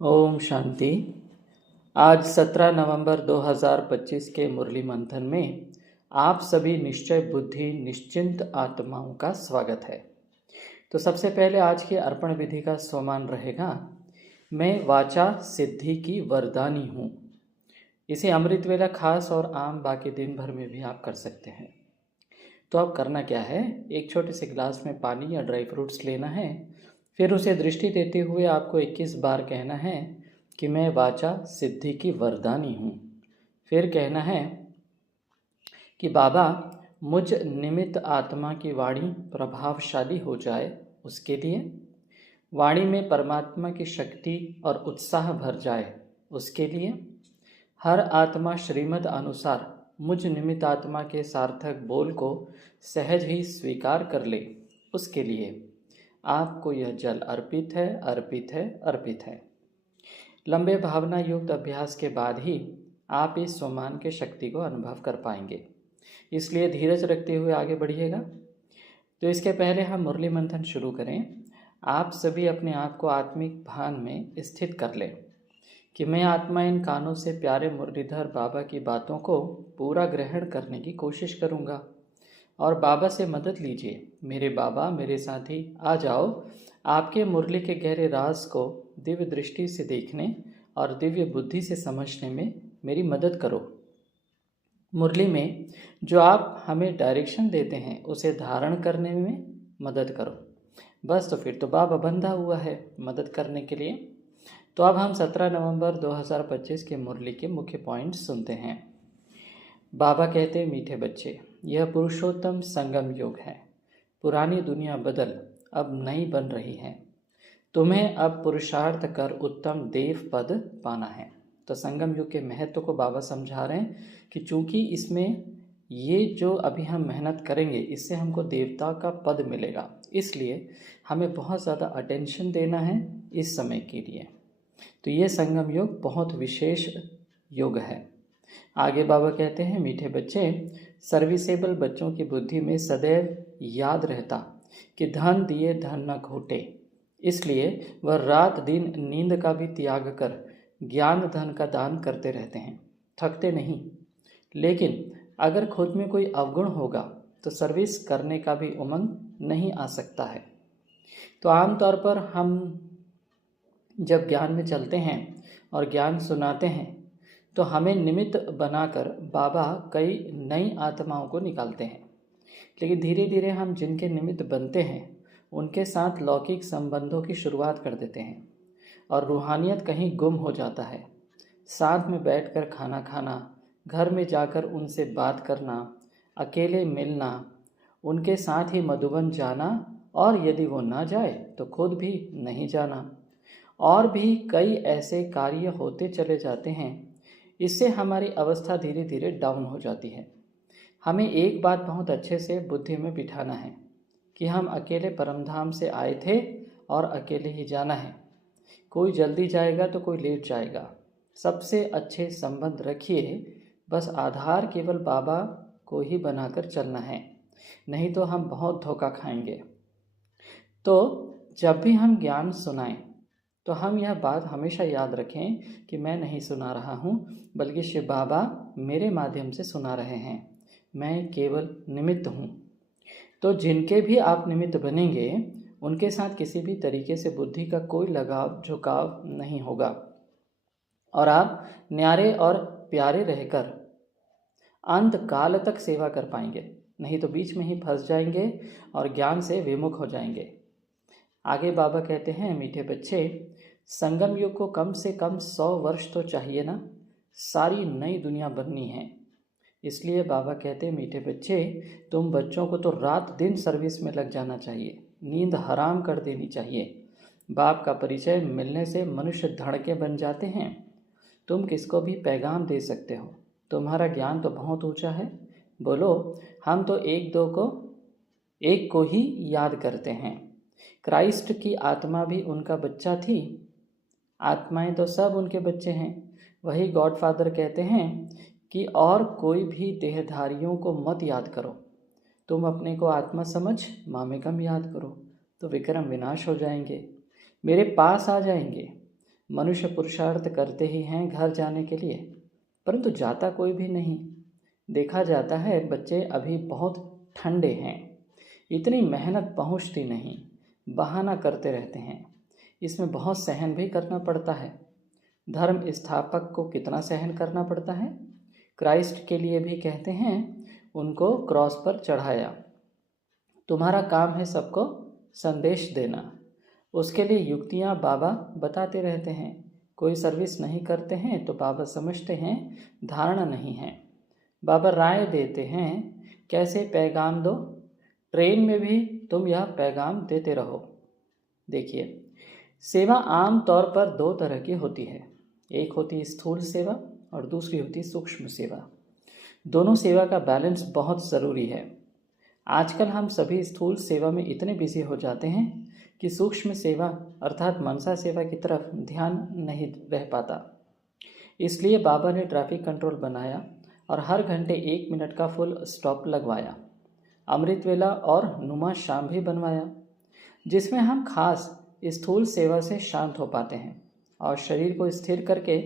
ओम शांति। आज 17 नवंबर 2025 के मुरली मंथन में आप सभी निश्चय बुद्धि निश्चिंत आत्माओं का स्वागत है। तो सबसे पहले आज की अर्पण विधि का सोमान रहेगा, मैं वाचा सिद्धि की वरदानी हूँ। इसे अमृत वेला खास और आम बाकी दिन भर में भी आप कर सकते हैं। तो अब करना क्या है, एक छोटे से गिलास में पानी या ड्राई फ्रूट्स लेना है। फिर उसे दृष्टि देते हुए आपको 21 बार कहना है कि मैं वाचा सिद्धि की वरदानी हूँ। फिर कहना है कि बाबा मुझ निमित्त आत्मा की वाणी प्रभावशाली हो जाए, उसके लिए वाणी में परमात्मा की शक्ति और उत्साह भर जाए, उसके लिए हर आत्मा श्रीमद् अनुसार मुझ निमित्त आत्मा के सार्थक बोल को सहज ही स्वीकार कर ले, उसके लिए आपको यह जल अर्पित है, अर्पित है, अर्पित है। लंबे भावना युक्त अभ्यास के बाद ही आप इस सोमान के शक्ति को अनुभव कर पाएंगे, इसलिए धीरज रखते हुए आगे बढ़िएगा। तो इसके पहले हम मुरली मंथन शुरू करें। आप सभी अपने आप को आत्मिक भान में स्थित कर लें कि मैं आत्मा इन कानों से प्यारे मुरलीधर बाबा की बातों को पूरा ग्रहण करने की कोशिश करूँगा और बाबा से मदद लीजिए। मेरे बाबा, मेरे साथी, आ जाओ, आपके मुरली के गहरे राज को दिव्य दृष्टि से देखने और दिव्य बुद्धि से समझने में मेरी मदद करो। मुरली में जो आप हमें डायरेक्शन देते हैं उसे धारण करने में मदद करो। बस, तो फिर तो बाबा बंधा हुआ है मदद करने के लिए। तो अब हम 17 नवंबर 2025 के मुरली के मुख्य पॉइंट्स सुनते हैं। बाबा कहते, मीठे बच्चे, यह पुरुषोत्तम संगम योग है। पुरानी दुनिया बदल अब नई बन रही है। तुम्हें अब पुरुषार्थ कर उत्तम देव पद पाना है। तो संगम युग के महत्व को बाबा समझा रहे हैं कि चूंकि इसमें ये जो अभी हम मेहनत करेंगे इससे हमको देवता का पद मिलेगा, इसलिए हमें बहुत ज़्यादा अटेंशन देना है इस समय के लिए। तो ये संगम योग बहुत विशेष योग है। आगे बाबा कहते हैं, मीठे बच्चे, सर्विसेबल बच्चों की बुद्धि में सदैव याद रहता कि धन दिए धन न घोटे, इसलिए वह रात दिन नींद का भी त्याग कर ज्ञान धन का दान करते रहते हैं, थकते नहीं। लेकिन अगर खुद में कोई अवगुण होगा तो सर्विस करने का भी उमंग नहीं आ सकता है। तो आमतौर पर हम जब ज्ञान में चलते हैं और ज्ञान सुनाते हैं तो हमें निमित्त बनाकर बाबा कई नई आत्माओं को निकालते हैं। लेकिन धीरे धीरे हम जिनके निमित्त बनते हैं उनके साथ लौकिक संबंधों की शुरुआत कर देते हैं और रूहानियत कहीं गुम हो जाता है। साथ में बैठकर खाना खाना, घर में जाकर उनसे बात करना, अकेले मिलना, उनके साथ ही मधुबन जाना और यदि वो ना जाए तो खुद भी नहीं जाना, और भी कई ऐसे कार्य होते चले जाते हैं। इससे हमारी अवस्था धीरे धीरे डाउन हो जाती है। हमें एक बात बहुत अच्छे से बुद्धि में बिठाना है कि हम अकेले परमधाम से आए थे और अकेले ही जाना है। कोई जल्दी जाएगा तो कोई लेट जाएगा। सबसे अच्छे संबंध रखिए, बस आधार केवल बाबा को ही बनाकर चलना है, नहीं तो हम बहुत धोखा खाएंगे। तो जब भी हम ज्ञान सुनाएं तो हम यह बात हमेशा याद रखें कि मैं नहीं सुना रहा हूँ, बल्कि शिव बाबा मेरे माध्यम से सुना रहे हैं, मैं केवल निमित्त हूँ। तो जिनके भी आप निमित्त बनेंगे उनके साथ किसी भी तरीके से बुद्धि का कोई लगाव झुकाव नहीं होगा और आप न्यारे और प्यारे रहकर अंत काल तक सेवा कर पाएंगे, नहीं तो बीच में ही फंस जाएंगे और ज्ञान से विमुख हो जाएंगे। आगे बाबा कहते हैं, मीठे बच्चे, संगम युग को कम से कम 100 वर्ष तो चाहिए ना, सारी नई दुनिया बननी है। इसलिए बाबा कहते हैं, मीठे बच्चे, तुम बच्चों को तो रात दिन सर्विस में लग जाना चाहिए, नींद हराम कर देनी चाहिए। बाप का परिचय मिलने से मनुष्य धड़के बन जाते हैं। तुम किसको भी पैगाम दे सकते हो, तुम्हारा ज्ञान तो बहुत ऊंचा है। बोलो, हम तो एक को ही याद करते हैं। क्राइस्ट की आत्मा भी उनका बच्चा थी, आत्माएं तो सब उनके बच्चे हैं। वही गॉडफादर कहते हैं कि और कोई भी देहधारियों को मत याद करो, तुम अपने को आत्मा समझ मामेकम याद करो, तो विक्रम विनाश हो जाएंगे, मेरे पास आ जाएंगे। मनुष्य पुरुषार्थ करते ही हैं घर जाने के लिए, परंतु जाता कोई भी नहीं। देखा जाता है बच्चे अभी बहुत ठंडे हैं, इतनी मेहनत पहुंचती नहीं, बहाना करते रहते हैं। इसमें बहुत सहन भी करना पड़ता है। धर्म स्थापक को कितना सहन करना पड़ता है। क्राइस्ट के लिए भी कहते हैं उनको क्रॉस पर चढ़ाया। तुम्हारा काम है सबको संदेश देना। उसके लिए युक्तियाँ बाबा बताते रहते हैं। कोई सर्विस नहीं करते हैं तो बाबा समझते हैं धारणा नहीं है। बाबा राय देते हैं कैसे पैगाम दो। ट्रेन में भी तुम यह पैगाम देते रहो। देखिए, सेवा आम तौर पर दो तरह की होती है। एक होती स्थूल सेवा और दूसरी होती सूक्ष्म सेवा। दोनों सेवा का बैलेंस बहुत ज़रूरी है। आजकल हम सभी स्थूल सेवा में इतने बिजी हो जाते हैं कि सूक्ष्म सेवा अर्थात मनसा सेवा की तरफ ध्यान नहीं रह पाता। इसलिए बाबा ने ट्रैफिक कंट्रोल बनाया और हर घंटे 1 मिनट का फुल स्टॉप लगवाया। अमृत वेला और नुमा शाम भी बनवाया, जिसमें हम खास स्थूल सेवा से शांत हो पाते हैं और शरीर को स्थिर करके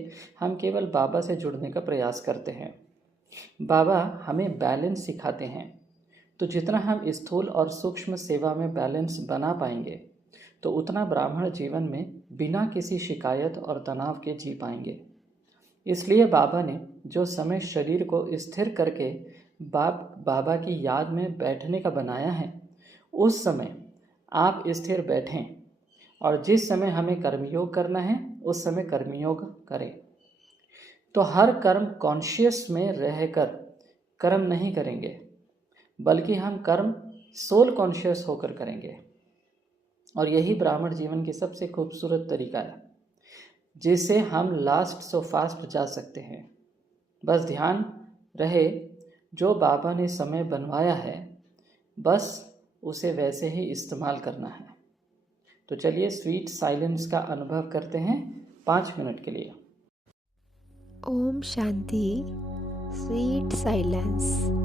हम केवल बाबा से जुड़ने का प्रयास करते हैं। बाबा हमें बैलेंस सिखाते हैं, तो जितना हम स्थूल और सूक्ष्म सेवा में बैलेंस बना पाएंगे तो उतना ब्राह्मण जीवन में बिना किसी शिकायत और तनाव के जी पाएंगे। इसलिए बाबा ने जो समय शरीर को स्थिर करके बाबा की याद में बैठने का बनाया है, उस समय आप स्थिर बैठें और जिस समय हमें कर्मयोग करना है उस समय कर्मयोग करें। तो हर कर्म कॉन्शियस में रहकर कर्म नहीं करेंगे, बल्कि हम कर्म सोल कॉन्शियस होकर करेंगे। और यही ब्राह्मण जीवन की सबसे खूबसूरत तरीका है, जिससे हम लास्ट सो फास्ट जा सकते हैं। बस ध्यान रहे जो बाबा ने समय बनवाया है, बस उसे वैसे ही इस्तेमाल करना है। तो चलिए स्वीट साइलेंस का अनुभव करते हैं 5 मिनट के लिए। ओम शांति। Sweet silence.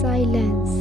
Silence.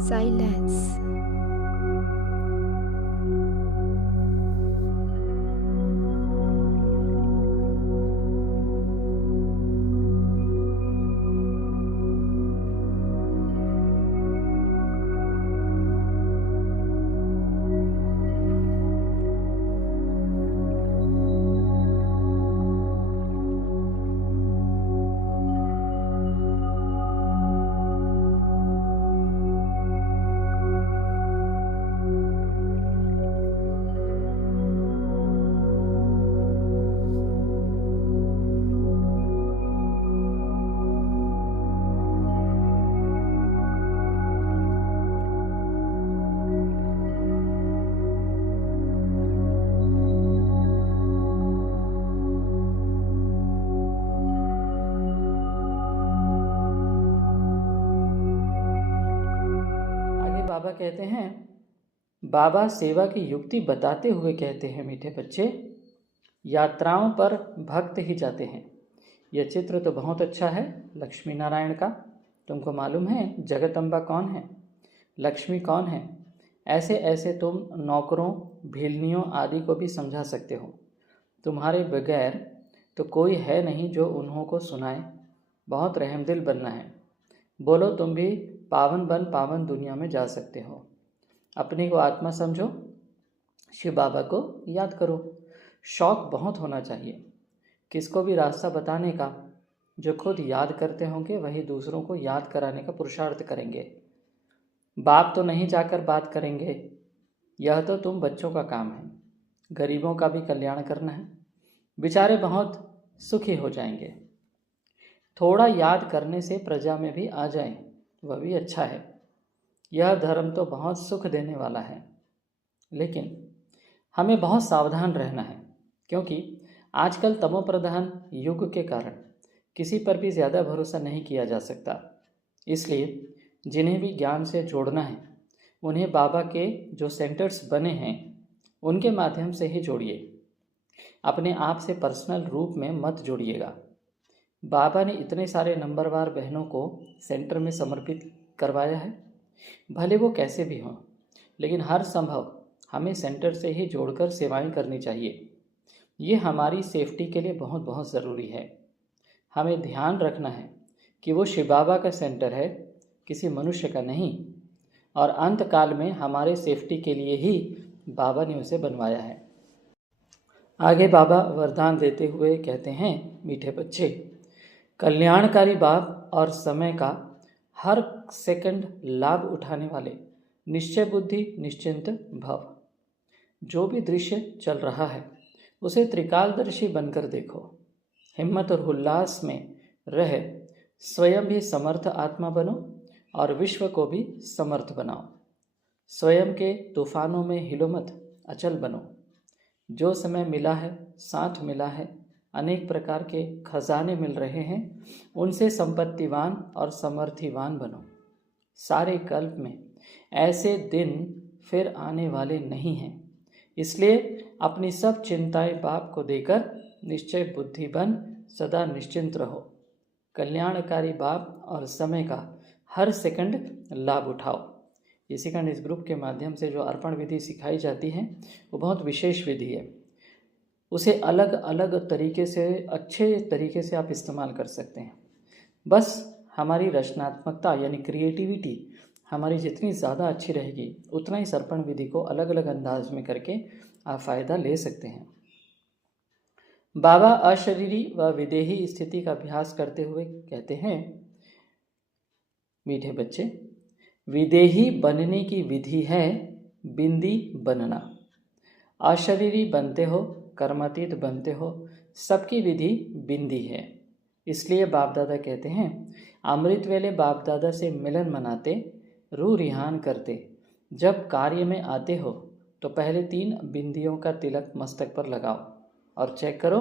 Silence. बाबा कहते हैं, बाबा सेवा की युक्ति बताते हुए कहते हैं, मीठे बच्चे, यात्राओं पर भक्त ही जाते हैं। यह चित्र तो बहुत अच्छा है लक्ष्मी नारायण का। तुमको मालूम है जगदम्बा कौन है, लक्ष्मी कौन है। ऐसे ऐसे तुम नौकरों, भीलनियों आदि को भी समझा सकते हो। तुम्हारे बगैर तो कोई है नहीं जो उन्हों को सुनाए। बहुत रहमदिल बनना है। बोलो, तुम भी पावन बन पावन दुनिया में जा सकते हो। अपने को आत्मा समझो, शिव बाबा को याद करो। शौक बहुत होना चाहिए किसको भी रास्ता बताने का। जो खुद याद करते होंगे वही दूसरों को याद कराने का पुरुषार्थ करेंगे। बाप तो नहीं जाकर बात करेंगे, यह तो तुम बच्चों का काम है। गरीबों का भी कल्याण करना है, बेचारे बहुत सुखी हो जाएंगे। थोड़ा याद करने से प्रजा में भी आ जाएं, वह भी अच्छा है। यह धर्म तो बहुत सुख देने वाला है, लेकिन हमें बहुत सावधान रहना है, क्योंकि आजकल तमोप्रधान युग के कारण किसी पर भी ज़्यादा भरोसा नहीं किया जा सकता। इसलिए जिन्हें भी ज्ञान से जोड़ना है, उन्हें बाबा के जो सेंटर्स बने हैं उनके माध्यम से ही जोड़िए। अपने आप से पर्सनल रूप में मत जोड़िएगा। बाबा ने इतने सारे नंबरवार बहनों को सेंटर में समर्पित करवाया है, भले वो कैसे भी हों, लेकिन हर संभव हमें सेंटर से ही जोड़कर सेवाएं करनी चाहिए। ये हमारी सेफ्टी के लिए बहुत बहुत ज़रूरी है। हमें ध्यान रखना है कि वो शिव बाबा का सेंटर है, किसी मनुष्य का नहीं, और अंत काल में हमारे सेफ्टी के लिए ही बाबा ने उसे बनवाया है। आगे बाबा वरदान देते हुए कहते हैं, मीठे बच्चे, कल्याणकारी बाप और समय का हर सेकंड लाभ उठाने वाले निश्चय बुद्धि निश्चिंत भव। जो भी दृश्य चल रहा है उसे त्रिकालदर्शी बनकर देखो। हिम्मत और उल्लास में रह स्वयं भी समर्थ आत्मा बनो और विश्व को भी समर्थ बनाओ। स्वयं के तूफानों में हिलो मत, अचल बनो। जो समय मिला है, साथ मिला है, अनेक प्रकार के खजाने मिल रहे हैं, उनसे संपत्तिवान और समर्थिवान बनो। सारे कल्प में ऐसे दिन फिर आने वाले नहीं हैं, इसलिए अपनी सब चिंताएं बाप को देकर निश्चय बुद्धि बन सदा निश्चिंत रहो। कल्याणकारी बाप और समय का हर सेकंड लाभ उठाओ। इसी कारण इस ग्रुप के माध्यम से जो अर्पण विधि सिखाई जाती है वो बहुत विशेष विधि है। उसे अलग अलग तरीके से, अच्छे तरीके से आप इस्तेमाल कर सकते हैं। बस हमारी रचनात्मकता यानी क्रिएटिविटी हमारी जितनी ज़्यादा अच्छी रहेगी, उतना ही अर्पण विधि को अलग अलग अंदाज में करके आप फ़ायदा ले सकते हैं। बाबा अशरीरी व विदेही स्थिति का अभ्यास करते हुए कहते हैं, मीठे बच्चे, विदेही बनने की विधि है बिंदी बनना। अशरीरी बनते हो, कर्मातीत बनते हो, सबकी विधि बिंदी है। इसलिए बाप दादा कहते हैं, अमृत वेले बाप दादा से मिलन मनाते, रूह रिहान करते, जब कार्य में आते हो तो पहले 3 बिंदियों का तिलक मस्तक पर लगाओ और चेक करो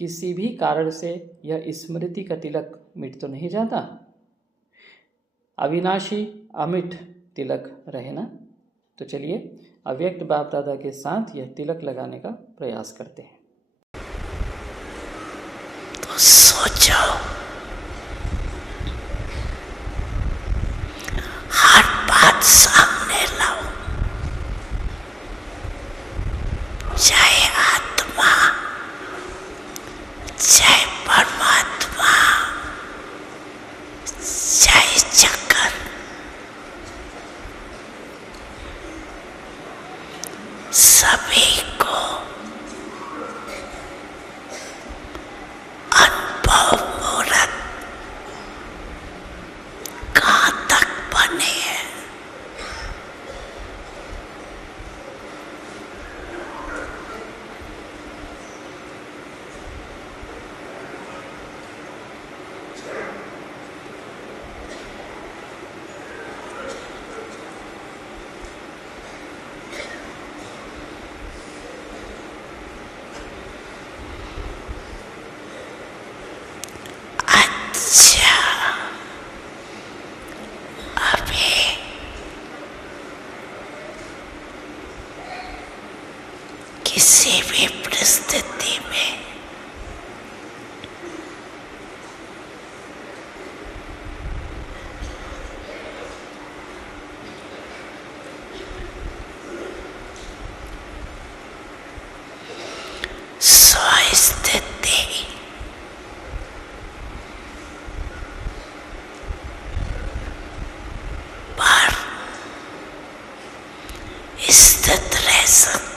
किसी भी कारण से यह स्मृति का तिलक मिट तो नहीं जाता। अविनाशी अमिट तिलक रहे ना। तो चलिए अव्यक्त बाप दादा के साथ यह तिलक लगाने का प्रयास करते हैं। तो सोचो, हर हाथ सामने लाओ। जय आत्मा, जय परमात्मा, जय जगत। सभी को अनुभव मूर्त कहाँ तक बने हैं। अच्छा, अभी किसी भी परिस्थिति में स्वस्थिति पर स्थित रह सकते